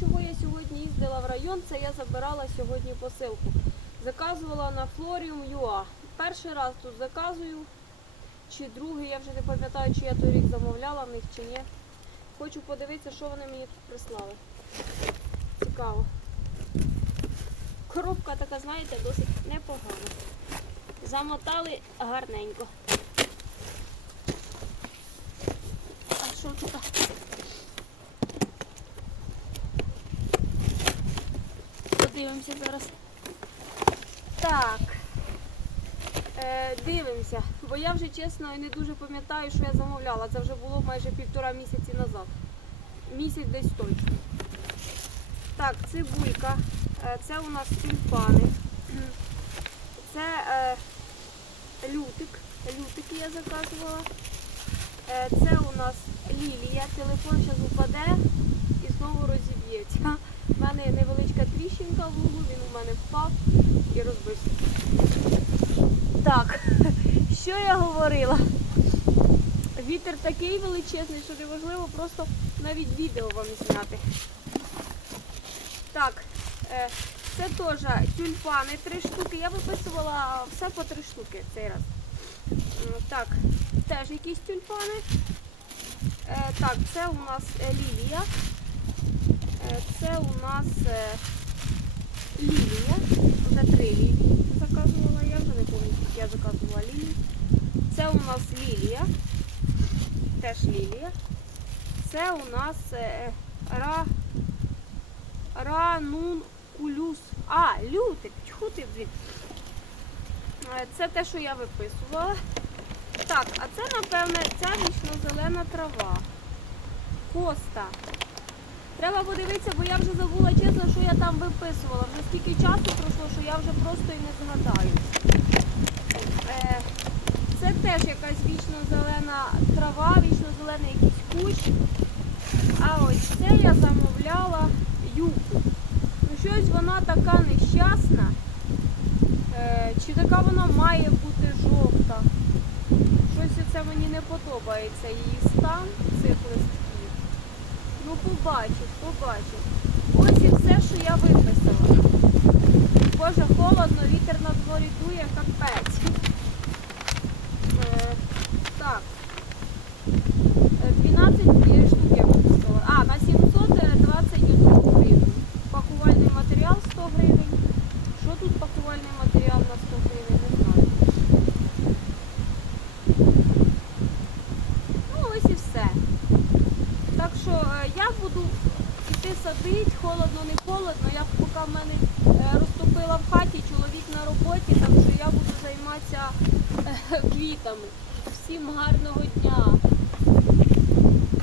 чого я сьогодні їздила в район, це я забирала сьогодні посилку. Заказувала на Florium.ua. Перший раз тут заказую, чи другий, я вже не пам'ятаю, чи я той рік замовляла в них, чи ні. Хочу подивитися, що вони мені тут прислали. Цікаво. Коробка така, знаєте, досить непогана. Замотали гарненько. А що тут? Подивимося зараз. Так. Е, дивимося, бо я вже чесно не дуже пам'ятаю, що я замовляла. Це вже було майже півтора місяці назад. Місяць десь точно. Так, цибулька. Е, це у нас тюльпани. Це е, лютик. Лютики я заказувала. Е, це у нас лілія. Телефон зараз упаде і знову розіб'ється. Тріщинка в углу, він у мене впав і розбився. Так, що я говорила? Вітер такий величезний, що неможливо просто навіть відео вам зняти. Так, е, це теж тюльпани, три штуки. Я виписувала все по три штуки цей раз. Так, теж якісь тюльпани. Е, Так, це у нас е, лілія. Це у нас лілія. Вже три лілії заказувала я, вже не пам'ятаю, скільки я заказувала лілії. Це у нас лілія. Теж лілія. Це у нас е, ра, ранункулюс. А, лютик, тьху ти, блін. Е, Це те, що я виписувала. Так, а це, напевне, це вічно-зелена трава. Коста. Треба подивитися, бо я вже забула чесно, що я там виписувала. Вже стільки часу пройшло, що я вже просто і не згадаю. Е, це теж якась вічно-зелена трава, вічно-зелений якийсь кущ. А ось це я замовляла юку. Ну щось вона така нещасна. Е, чи така вона має бути жовта? Щось це мені не подобається її стан цих листків. Ну, побачив, побачив. Ось і все, що я виписала. Боже, холодно, вітер на дворі дує, капець. Е, так. Е, 12 штук я виписала. А, на 721 гривень. Пакувальний матеріал 100 гривень. Що тут пакувальний матеріал на 100 гривень, не знаю. Ну, ось і все. Так що е, я буду йти садити, холодно, не холодно. Я поки в мене е, розтопила в хаті, чоловік на роботі, так що я буду займатися е, квітами. Всім гарного дня!